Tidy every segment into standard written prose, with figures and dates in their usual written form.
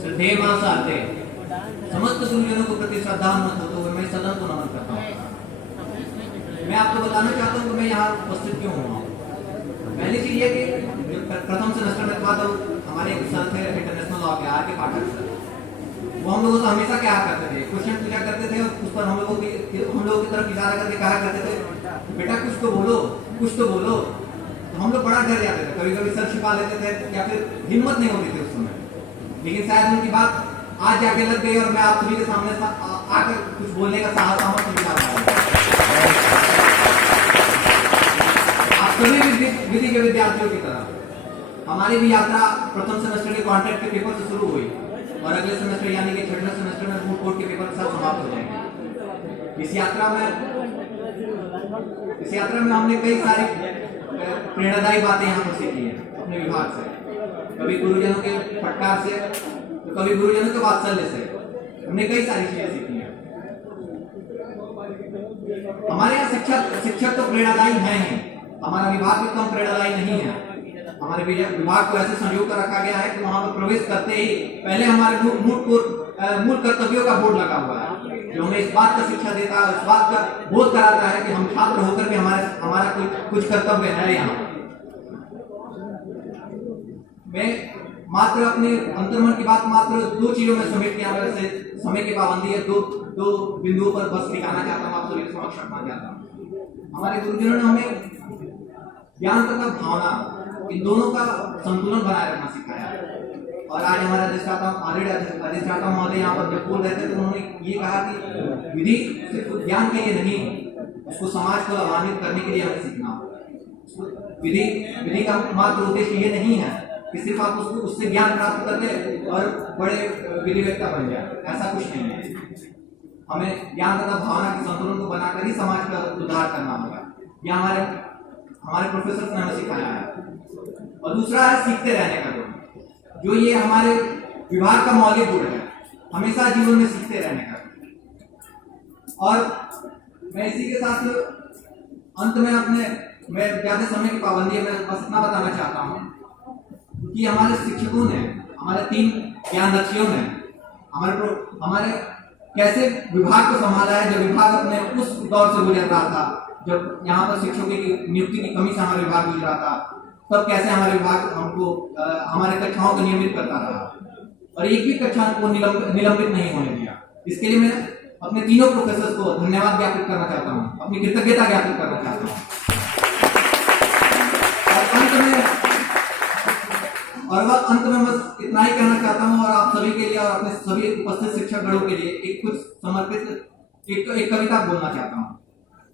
श्रद्धेय महासारथे, समस्त गुरुजनों को प्रति श्रद्धा मत होते हुए मैं सदन को नमन करता हूँ। मैं आपको बताना चाहता हूँ कि मैं यहाँ उपस्थित क्यों हुआ हूँ। पहली चीज ये कि प्रथम सेमेस्टर में था तो हमारे एक सर थे इंटरनेशनल लॉ के आर के पाठक सर, वो हम लोगों से हमेशा क्या करते थे, क्वेश्चन पूछा करते थे और उस पर हम लोगों की तरफ इशारा करके कहा करते थे बेटा कुछ तो बोलो, कुछ तो बोलो। तो हम लोग बड़ा डर जाते थे, कभी कभी सर छिपा लेते थे या फिर हिम्मत नहीं होती थी उस समय। लेकिन शायद उनकी बात आज जाके लग गई और मैं आप सभी के सामने आकर कुछ बोलने का साहस निकाल रहा हूँ। आप सभी विधि के विद्यार्थियों की तरह हमारी भी यात्रा प्रथम सेमेस्टर के कॉन्ट्रैक्ट के पेपर से शुरू हुई और अगले सेमेस्टर यानी कि छठवें सेमेस्टर में मूल कोर्ट के पेपर के साथ समाप्त हो जाएंगे। इस यात्रा में हमने कई सारी प्रेरणादायी बातें यहाँ पर सीखी है अपने विभाग से, कभी गुरुजनों के फटकार से तो कभी गुरुजनों के वात्सल्य से हमने कई सारी चीजें सीखी हैं। हमारे यहाँ शिक्षक तो प्रेरणादायी हैं ही, हमारा विभाग भी कम प्रेरणादायी नहीं है। हमारे विभाग को ऐसे संयोग कर रखा गया है कि वहां पर प्रवेश करते ही पहले हमारे मूल कर्तव्यों का बोर्ड लगा हुआ है जो हमें इस बात का शिक्षा देता है, इस बात का बोध कराता है कि हम छात्र होकर भी हमारा कुछ कर्तव्य है। यहाँ मैं मात्र अपने अंतर्मन की बात मात्र दो चीजों में समेट के वैसे समय की पाबंदी है, दो बिंदुओं पर बस दिखाना चाहता हूँ, आप सभी के समक्ष रखना चाहता हूँ। हमारे गुरुजनों ने हमें ज्ञान तथा भावना इन दोनों का संतुलन बनाए रखना सिखाया है। और आज हमारे अधिष्ठाता महोदय यहाँ पर जब बोल रहे थे तो उन्होंने ये कहा कि विधि सिर्फ ज्ञान के लिए नहीं, उसको समाज को लाभान्वित करने के लिए हमें सीखना होगा। विधि का मात्र उद्देश्य ये नहीं है कि सिर्फ आप उससे ज्ञान प्राप्त करके और बड़े विधिवेत्ता बन जाए, ऐसा कुछ नहीं है। हमें ज्ञान तथा भावना के संतुलन को बनाकर ही समाज का उद्धार करना होगा। यह हमारे प्रोफेसर ने हमें सिखाया है। और दूसरा है सीखते रहने का गुण, जो ये हमारे विभाग का मौलिक गुण है, हमेशा जीवन में सीखते रहने का। और मैं इसी के साथ अंत में मैं ज्यादा समय की पाबंदी है, मैं बस इतना बताना चाहता हूँ कि हमारे शिक्षकों ने, हमारे 3 ज्ञानदक्षियों ने हमारे कैसे विभाग को संभाला है। जब विभाग अपने उस दौर से गुजर रहा था जब यहाँ पर शिक्षकों की नियुक्ति की कमी से हमारा विभाग गुजरा था, तब कैसे हमारे विभाग हमको हमारे कक्षाओं को नियमित करता रहा और एक भी कक्षा को निलंबित नहीं होने दिया। इसके लिए मैं अपने तीनों प्रोफेसर को धन्यवाद ज्ञापित करना चाहता हूँ, अपनी कृतज्ञता ज्ञापित करना चाहता हूँ। और अंत में बस इतना ही कहना चाहता हूँ और आप सभी के लिए और अपने सभी उपस्थित शिक्षकगणों के लिए एक कुछ समर्पित एक कविता बोलना चाहता हूँ।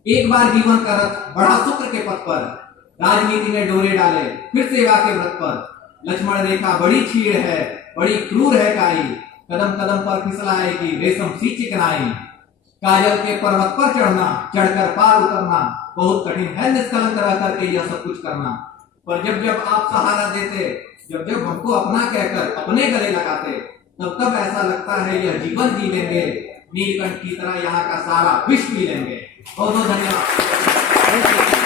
एक बार जीवन का रथ बढ़ा शुक्र के पथ पर, राजनीति में डोरे डाले फिर सेवा के व्रत पर। लक्ष्मण रेखा बड़ी छीड़ है, बड़ी क्रूर है काई, कदम कदम पर फिसलाएगी रेशम सी चिकनाई। काजल के पर्वत पर चढ़ना, चढ़कर पार उतरना, बहुत कठिन है निष्कलंक रह करके यह सब कुछ करना। पर जब जब आप सहारा देते, जब जब हमको अपना कहकर अपने गले लगाते, तब तब ऐसा लगता है यह जीवन जी लेंगे, नीलकंठ की तरह यहाँ का सारा विश्व पी लेंगे। बहुत बहुत धन्यवाद।